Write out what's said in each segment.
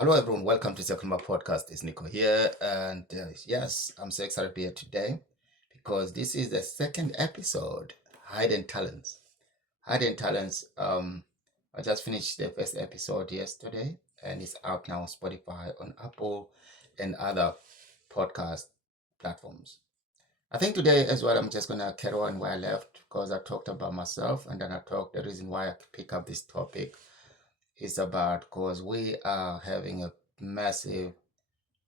Hello, everyone. Welcome to Second Bar Podcast. It's Nico here, and yes, I'm so excited to be here today because this is the second episode. Hidden Talents. Hidden Talents. I just finished the first episode yesterday, and it's out now on Spotify, on Apple, and other podcast platforms. I think today as well, I'm just gonna carry on where I left because I talked about myself, and then I talked the reason why I pick up this topic is about because we are having a massive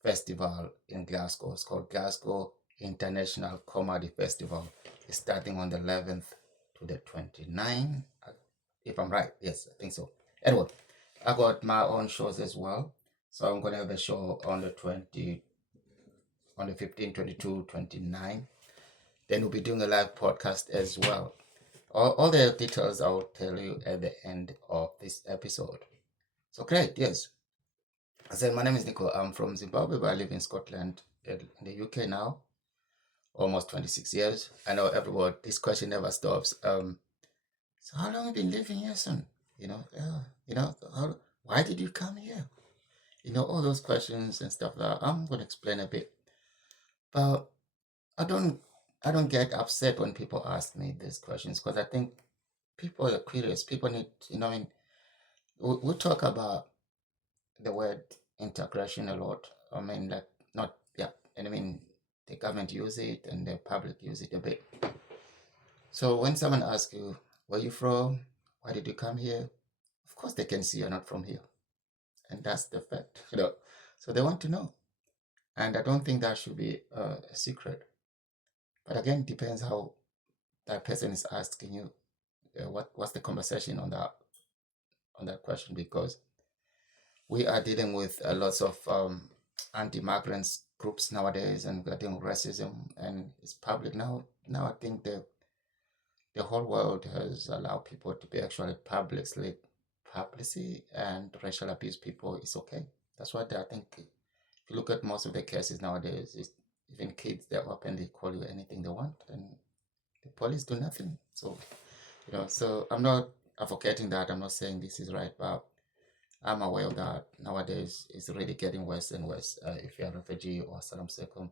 festival in Glasgow. It's called Glasgow International Comedy Festival. It's starting on the 11th to the 29th, if I'm right. Yes, I think so. Anyway, I got my own shows as well. So I'm going to have a show on the 20, on the 15, 22, 29. Then we'll be doing a live podcast as well. All the details I'll tell you at the end of this episode. So great, yes. I said, my name is Nico. I'm from Zimbabwe, but I live in Scotland, in the UK now, almost 26 years. I know everyone, this question never stops. So how long have you been living here, son? Why did you come here? All those questions and stuff that I'm going to explain a bit. But I don't, I don't get upset when people ask me these questions because I think people are curious. People need, we talk about the word integration a lot. I mean, like, not, yeah, and I mean, the government use it and the public use it a bit. So when someone asks you, where you from? Why did you come here? Of course, they can see you're not from here. And that's the fact, So they want to know. And I don't think that should be a secret. But again, it depends how that person is asking you. What's the conversation on that question? Because we are dealing with lots of anti-migrants groups nowadays, and we're dealing with racism, and it's public now. Now I think the whole world has allowed people to be actually publicly and racial abuse people is okay. That's why I think if you look at most of the cases nowadays, even kids, they openly call you anything they want, and the police do nothing. So so I'm not advocating that. I'm not saying this is right, but I'm aware that nowadays it's really getting worse and worse if you're a refugee or asylum seeker.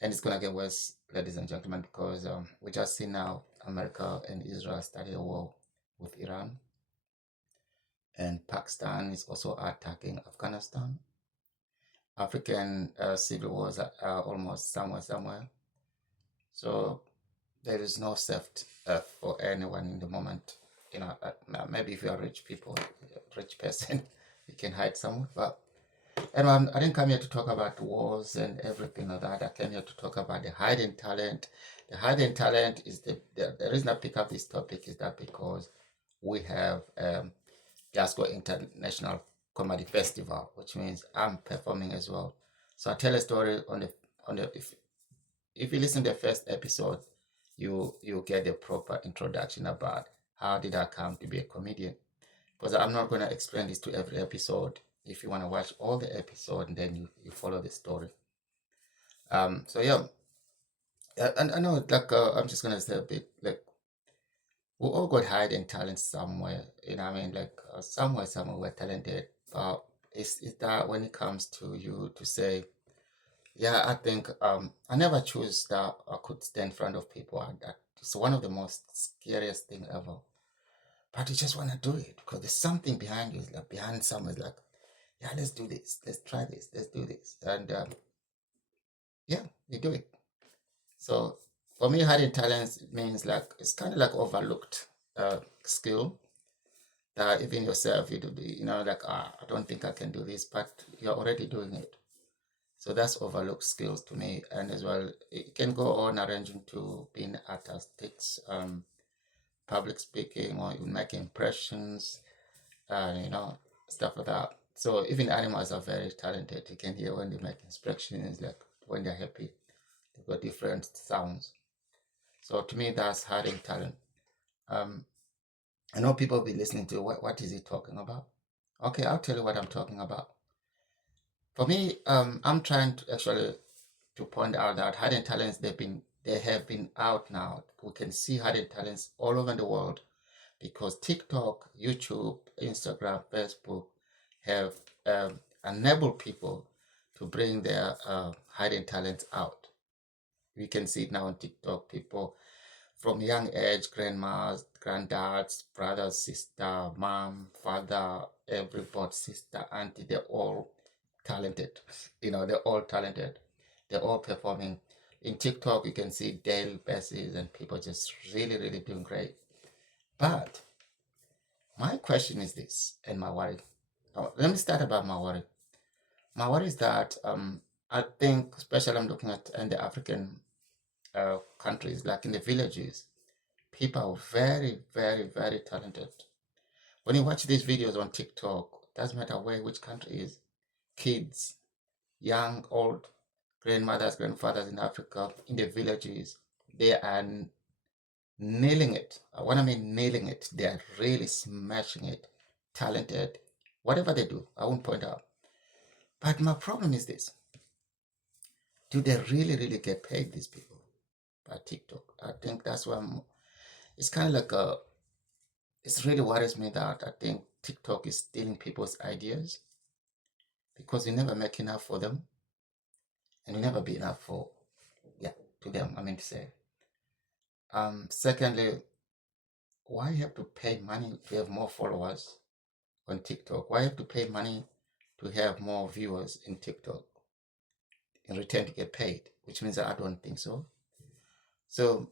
And it's going to get worse, ladies and gentlemen, because we just see now America and Israel started a war with Iran. And Pakistan is also attacking Afghanistan. African civil wars are almost somewhere. So there is no safety for anyone in the moment. Maybe if you're a rich person, you can hide somewhere, but and I didn't come here to talk about wars and everything like that. I came here to talk about the hidden talent. The hidden talent is the reason I pick up this topic is that because we have Glasgow International Comedy Festival, which means I'm performing as well. So I tell a story on the if you listen to the first episode, you get the proper introduction about how did I come to be a comedian. Because I'm not going to explain this to every episode. If you want to watch all the episode, and then you follow the story. So yeah, and I know like I'm just gonna say a bit like we all got hidden talent somewhere. I mean, like somewhere we're talented. But it's that when it comes to you to say, yeah, I think I never choose that I could stand in front of people. It's one of the most scariest thing ever. But you just want to do it because there's something behind you. It's like behind someone. It's like, yeah, let's do this. Let's try this. Let's do this. And yeah, you do it. So for me, hidden talents means like it's kind of like overlooked skill that even yourself you do. Like I don't think I can do this, but you're already doing it. So that's overlooked skills to me, and as well, it can go on arranging to being artistics, public speaking, or even making impressions, and stuff like that. So even animals are very talented. You can hear when they make expressions, like when they're happy, they've got different sounds. So to me, that's hidden talent. Um, I know people will be listening to what is he talking about? Okay, I'll tell you what I'm talking about. For me, I'm trying to actually to point out that hidden talents they have been out now. We can see hidden talents all over the world because TikTok, YouTube, Instagram, Facebook have enable people to bring their hidden talents out. We can see it now on TikTok. People from young age, grandmas, granddads, brothers, sister, mom, father, everybody, sister, auntie, they're all talented. They're all talented. They're all performing. In TikTok, you can see daily basis and people just really, really doing great. But my question is this, and my worry. Let me start about my worry. My worry is that I think, especially I'm looking at in the African countries, like in the villages, people are very, very, very talented. When you watch these videos on TikTok, doesn't matter where, which country is, kids, young, old, grandmothers, grandfathers in Africa, in the villages, they are nailing it. When I mean nailing it, they are really smashing it, talented, whatever they do, I won't point out. But my problem is this. Do they really, really get paid, these people, by TikTok? I think that's why it's kind of like it really worries me that I think TikTok is stealing people's ideas because we never make enough for them and we never be enough for, yeah, to them, I mean to say. Secondly, why you have to pay money to have more followers on TikTok? Why you have to pay money to have more viewers in TikTok in return to get paid? Which means that I don't think so. So,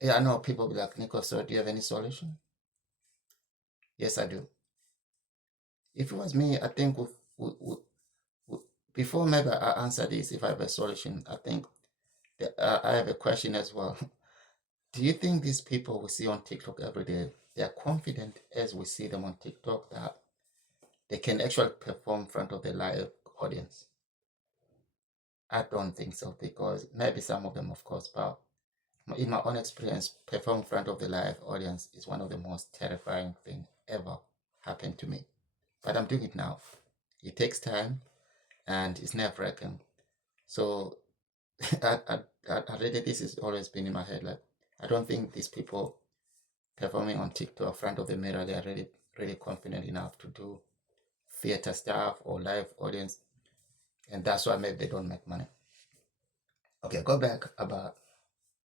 yeah, I know people be like, Nico, so do you have any solution? Yes, I do. If it was me, I think before maybe I answer this, if I have a solution, I think I have a question as well. Do you think these people we see on TikTok every day, they are confident as we see them on TikTok that they can actually perform in front of the live audience? I don't think so, because maybe some of them, of course, but in my own experience, performing in front of the live audience is one of the most terrifying things ever happened to me. But I'm doing it now. It takes time and it's nerve-wracking. So I really, this has always been in my head. Like, I don't think these people performing on TikTok in front of the mirror, they are really, really confident enough to do theater stuff or live audience. And that's why maybe they don't make money. Okay, go back about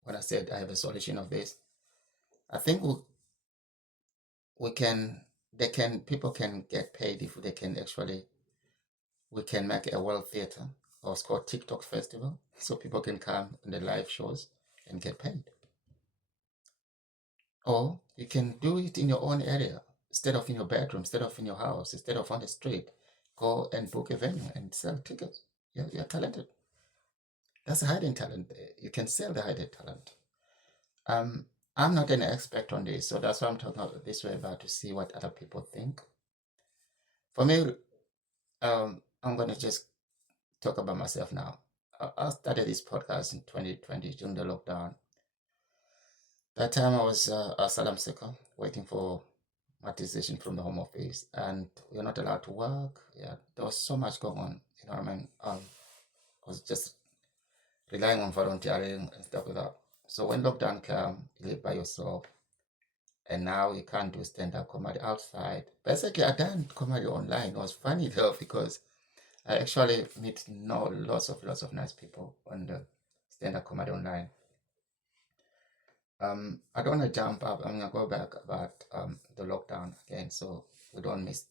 when I said I have a solution of this. I think we can, people can get paid if they can actually, we can make a world theater, or it's called TikTok Festival, so people can come in the live shows and get paid. Or you can do it in your own area, instead of in your bedroom, instead of in your house, instead of on the street. Go and book a venue and sell tickets. You're talented. That's a hidden talent. You can sell the hidden talent. I'm not an expert on this, so that's why I'm talking about this way, about to see what other people think. For me, I'm gonna just talk about myself now. I started this podcast in 2020 during the lockdown. That time I was asylum seeker, waiting for my decision from the home office, and we are not allowed to work. Yeah, there was so much going on. You know what I mean? I was just relying on volunteering and stuff like that. So when lockdown came, you live by yourself, and now you can't do stand-up comedy outside. Basically, I done comedy online. It was funny though, because I actually meet lots of nice people on the stand-up comedy online. I don't want to jump up. I'm gonna go back about the lockdown again, so we don't miss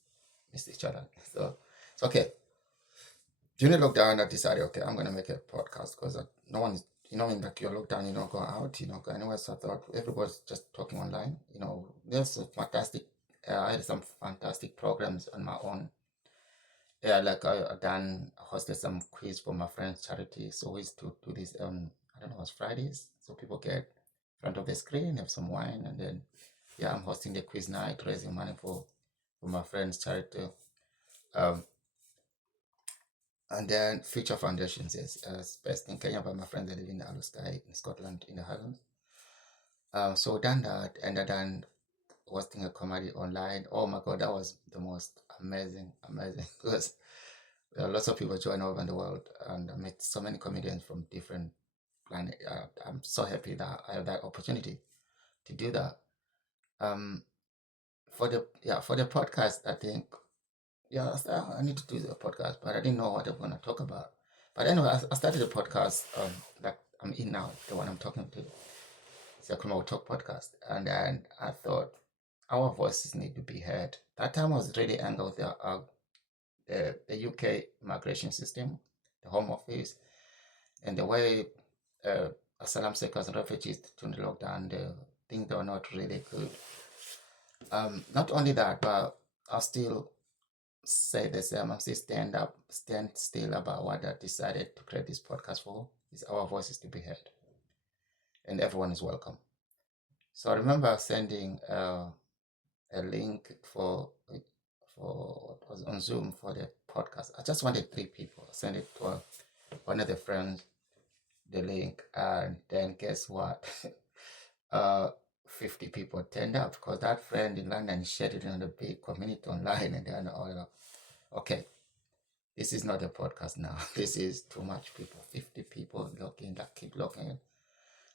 each other. So it's okay. During the lockdown, I decided, okay, I'm gonna make a podcast because no one, in like your lockdown, you don't go out, you don't go anywhere. So I thought everybody's just talking online. There's a fantastic. I had some fantastic programs on my own. Yeah, like I done hosted some quiz for my friend's charity. So we used to do this I don't know, it's Fridays. So people get in front of the screen, have some wine, and then yeah, I'm hosting the quiz night, raising money for my friend's charity. Um, and then Future Foundations is based in Kenya, but my friends they live in Alustai in Scotland in the Highlands. So done that, and I done hosting a comedy online. Oh my god, that was the most amazing because there are lots of people join over in the world, and I met so many comedians from different planet. I'm so happy that I have that opportunity to do that. Um, for the podcast, I think yeah, I need to do the podcast, but I didn't know what I'm going to talk about. But anyway, I started the podcast that I'm in now, the one I'm talking to. It's a Kumau Talk podcast. And then I thought our voices need to be heard. That time I was really angry with the UK migration system, the Home Office, and the way asylum seekers and refugees during the lockdown, the things they were not really good. Not only that, but I still say the same. I still stand still about what I decided to create this podcast for. Is our voices to be heard, and everyone is welcome. So I remember sending a link for what was on Zoom for the podcast. I just wanted 3 people. I sent it to one of the friends, the link, and then guess what? uh, 50 people turned up because that friend in London shared it in the big community online, and then all like, okay, this is not a podcast now. This is too much people. 50 people looking that keep looking.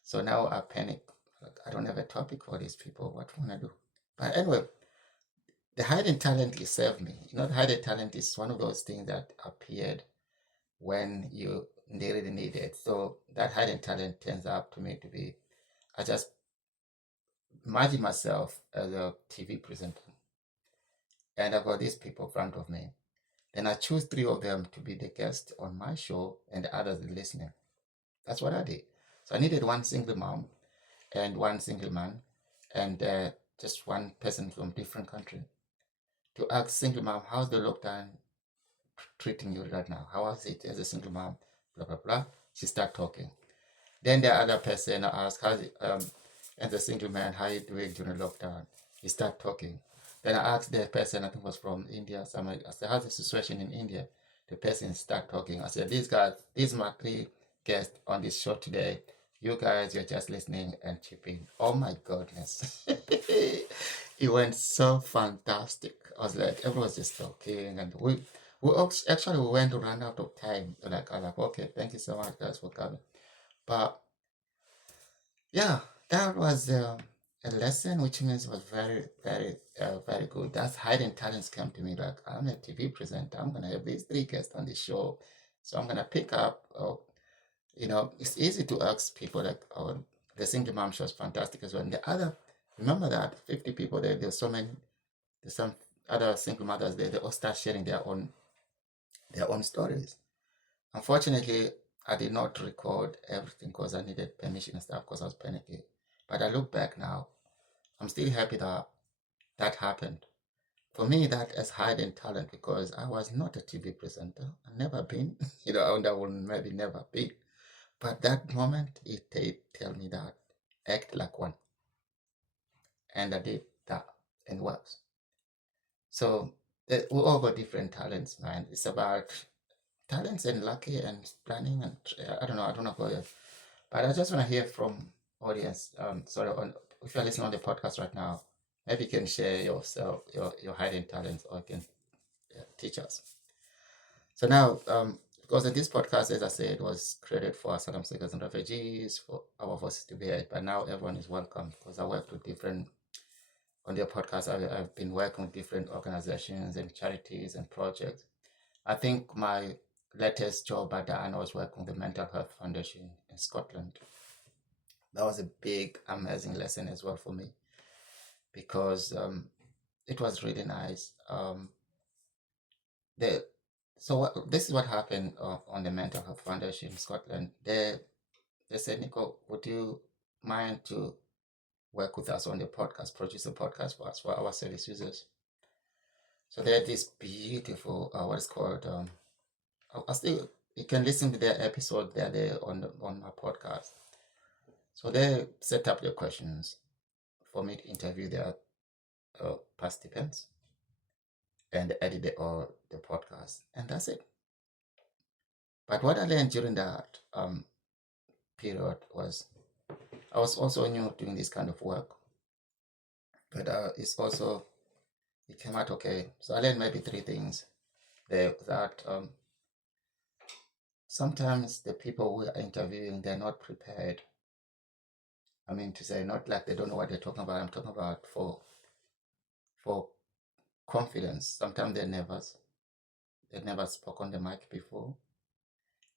So now I panic. Like, I don't have a topic for these people. What want to do? But anyway, the hidden talent is saved me. You know, the hidden talent is one of those things that appeared when you really need it. So that hidden talent turns out to me to be, I just imagine myself as a TV presenter, and I've got these people in front of me. Then I choose 3 of them to be the guest on my show, and the others listening. That's what I did. So I needed one single mom and one single man, and just one person from different country to ask single mom, how's the lockdown treating you right now? How is it as a single mom? Blah blah blah. She start talking. Then the other person asked, how's it, as a single man, how you doing during lockdown? He start talking. Then I asked the person, I think was from India, somebody, I said, how's the situation in India? The person start talking. I said, these guys, these are my 3 guests on this show today. You guys, you're just listening and chipping. Oh my goodness. It went so fantastic. I was like, everyone was just talking, and actually we went to run out of time. Like, I was like, okay, thank you so much guys for coming. But yeah, that was a lesson, which means was very, very, very good. That's hidden talents came to me. Like, I'm a TV presenter. I'm gonna have these 3 guests on the show, so I'm gonna pick up. It's easy to ask people like, oh, the single mom show is fantastic as well. And the other, remember that 50 people there. There's so many. There's some other single mothers there. They all start sharing their own stories. Unfortunately, I did not record everything because I needed permission and stuff because I was panicking. But I look back now, I'm still happy that that happened. For me, that is hidden talent because I was not a TV presenter. I've never been, and I will maybe never be. But that moment, it tell me that act like one. And I did that and works. So we all got different talents, man. It's about talents and lucky and planning and I don't know about it. But I just want to hear from audience. If you're listening on the podcast right now, maybe you can share yourself, your hidden talents, or you can teach us. So now, because this podcast, as I said, was created for asylum seekers and refugees, for our voices to be heard. But now everyone is welcome because I work with different on their podcast. I've been working with different organizations and charities and projects. I think my latest job I done was working with the Mental Health Foundation in Scotland. That was a big, amazing lesson as well for me because it was really nice. The this is what happened on the Mental Health Foundation in Scotland. They said, Nico, would you mind to work with us on the podcast, produce a podcast for us for our service users? So they had this beautiful what is called I still you can listen to their episode. They're there on my podcast. So they set up the questions for me to interview their participants and edit the podcast, and that's it. But what I learned during that period was I was also new doing this kind of work, but it came out okay. So I learned maybe 3 things there that sometimes the people we are interviewing they're not prepared. I mean to say not like they don't know what they're talking about. I'm talking about for confidence. Sometimes they never spoke on the mic before,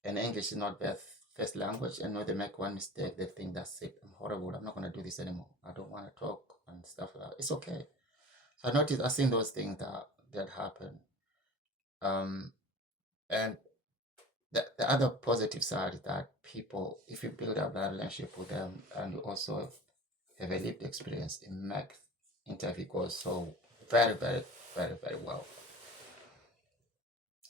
and English is not their first language. And when they make one mistake, they think that's it. I'm horrible. I'm not gonna do this anymore. I don't want to talk and stuff like that. It's okay. So I seen those things that happen. Um, and the other positive side is that people, if you build up that relationship with them and you also have a lived experience, it makes interview go so very, very, very, very well.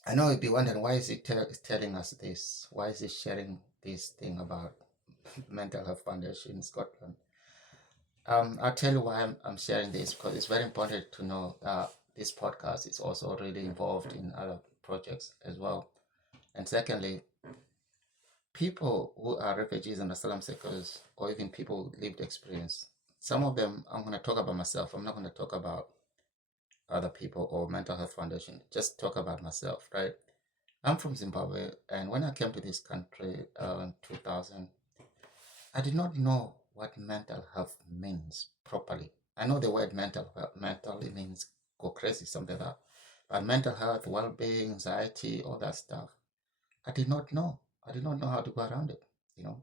I know you'd be wondering why is he telling us this? Why is he sharing this thing about mental health foundation in Scotland? I'll tell you why I'm sharing this, because it's very important to know that this podcast is also really involved in other projects as well. And secondly, people who are refugees and asylum seekers, or even people with lived experience, some of them, I'm going to talk about myself. I'm not going to talk about other people or mental health foundation. Just talk about myself, right? I'm from Zimbabwe, and when I came to this country in 2000, I did not know what mental health means properly. I know the word mental health, mental, it means go crazy, something like that. But mental health, well-being, anxiety, all that stuff, I did not know. I did not know how to go around it. You know,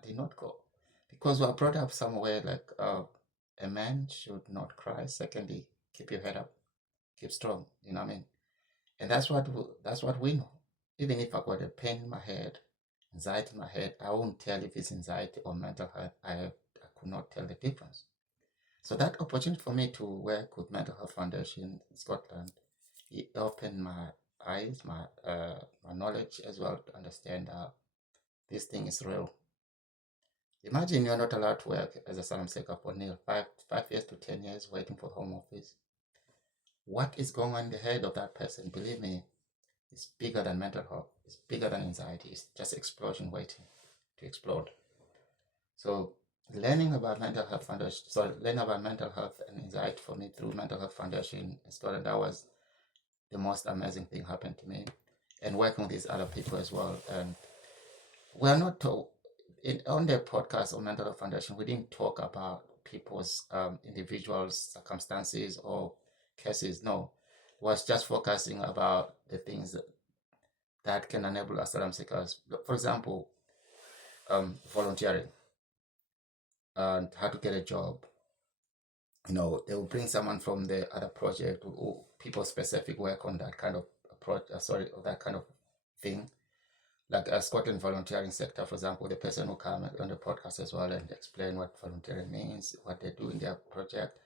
I did not go because we are brought up somewhere like a man should not cry. Secondly, keep your head up, keep strong. You know what I mean? And that's what we know. Even if I got a pain in my head, anxiety in my head, I won't tell if it's anxiety or mental health. I could not tell the difference. So that opportunity for me to work with Mental Health Foundation in Scotland, it opened my eyes, my knowledge as well to understand that this thing is real. Imagine you're not allowed to work as a asylum seeker for nearly 5 years to 10 years waiting for the Home Office. What is going on in the head of that person? Believe me, it's bigger than mental health. It's bigger than anxiety. It's just explosion waiting to explode. So learning about mental health foundation, learning about mental health and anxiety for me through Mental Health Foundation in Scotland, that was the most amazing thing happened to me. And working with these other people as well. And we're not on the podcast on Mental Health Foundation, we didn't talk about people's individual circumstances or cases. No, it was just focusing about the things that can enable asylum seekers. For example, volunteering and how to get a job. You know, they will bring someone from the other project or people specific work on that kind of that kind of thing. Like a Scotland volunteering sector, for example, the person will come on the podcast as well and explain what volunteering means, what they do in their project,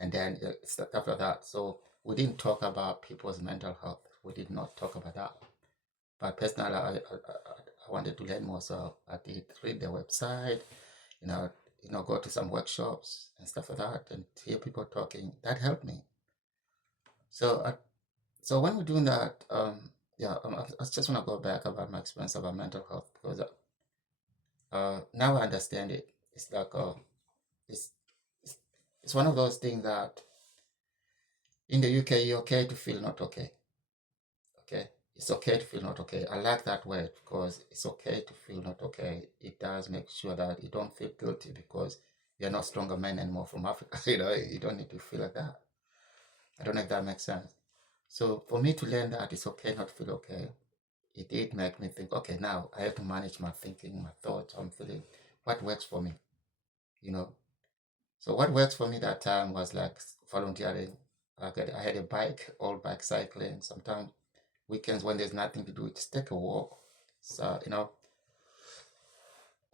and then stuff like that. So we didn't talk about people's mental health. We did not talk about that. But personally, I wanted to learn more, so I did read the website, you know, go to some workshops and stuff like that, and hear people talking. That helped me. So, so when we're doing that, I just want to go back about my experience about mental health because now I understand it. It's like it's, it's it's one of those things that in the UK you're okay to feel not okay. Okay, it's okay to feel not okay. I like that word because it's okay to feel not okay. It does make sure that you don't feel guilty because you're not stronger men anymore from Africa. You don't need to feel like that. I don't know if that makes sense. So for me to learn that it's okay not to feel okay, it did make me think, okay, now I have to manage my thinking, my thoughts, how I'm feeling, what works for me, you know. So what works for me that time was like volunteering. I had a bike, all bike cycling. Sometimes weekends when there's nothing to do, just take a walk. So,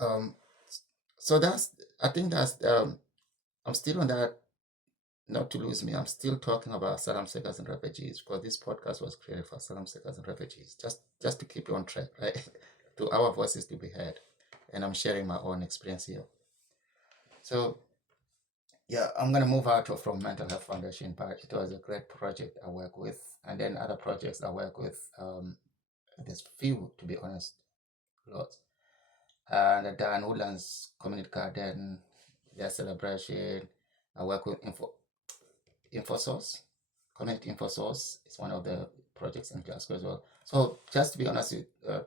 um, so I think I'm still on that, not to lose me. I'm still talking about asylum seekers and refugees because this podcast was created for asylum seekers and refugees, just to keep you on track, right? To our voices to be heard. And I'm sharing my own experience here. So, yeah, I'm going to move out from Mental Health Foundation, but it was a great project I work with. And then other projects I work with, there's few, to be honest, lots. And the Dan Woodlands Community Garden, their celebration. I work with InfoSource, Community InfoSource. It's one of the projects in Glasgow as well. So just to be honest with,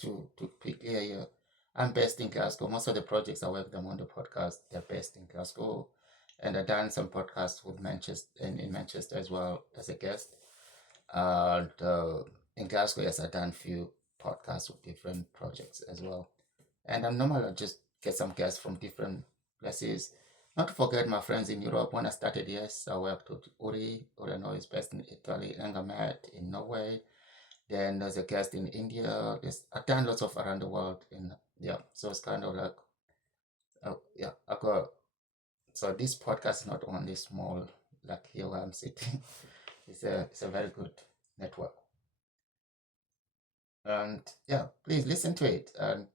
to be clear here, I'm based in Glasgow. Most of the projects I work them on the podcast, they're based in Glasgow. and I've done some podcasts with Manchester in Manchester as well as a guest. And in Glasgow, yes, I've done a few podcasts with different projects as well. And I'm normally just get some guests from different places. Not to forget my friends in Europe. When I started, yes, I worked with Uri. Uri I know is based in Italy, Engamet in Norway. Then there's a guest in India. I've done lots of around the world. Yeah, so it's kind of like, yeah, I got. So this podcast is not only small, like here where I'm sitting. It's a very good network. And yeah, please listen to it and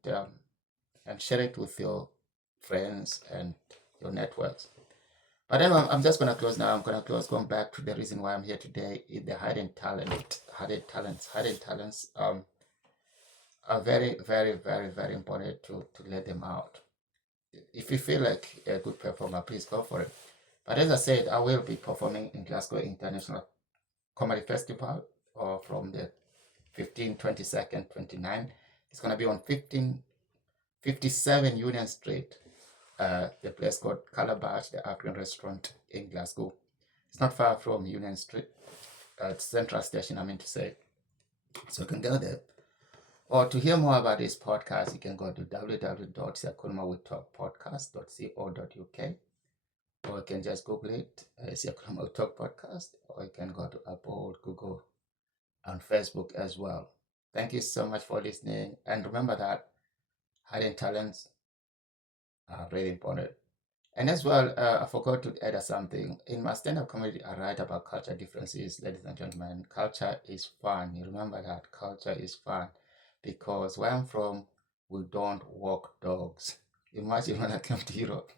share it with your friends and your networks. But anyway, I'm just gonna close now. I'm gonna close. Going back to the reason why I'm here today is the hidden talents. Are very, very, very, very important to let them out. If you feel like a good performer, please go for it. But as I said, I will be performing in Glasgow International Comedy Festival or from the 15, 22nd, 29. It's going to be on 1557 Union Street, the place called Calabash, the African restaurant in Glasgow. It's not far from Union Street, Central Station, I mean to say. So you can go there. Or to hear more about this podcast, you can go to www.siakulmawithtalkpodcast.co.uk, or you can just Google it, Siakulma with Talk Podcast, or you can go to Apple, Google, and Facebook as well. Thank you so much for listening. And remember that hidden talents are really important. And as well, I forgot to add something. In my stand-up comedy, I write about culture differences, ladies and gentlemen. Culture is fun. You remember that culture is fun, because where I'm from, we don't walk dogs. Imagine when I came to Europe,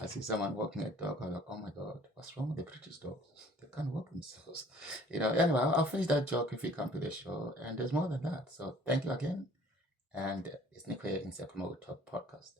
I see someone walking a dog. I'm like, oh my God, what's wrong with the British dogs? They can't walk themselves. Anyway, I'll finish that joke if you come to the show. And there's more than that. So thank you again. And it's Nick here in Second Talk Podcast.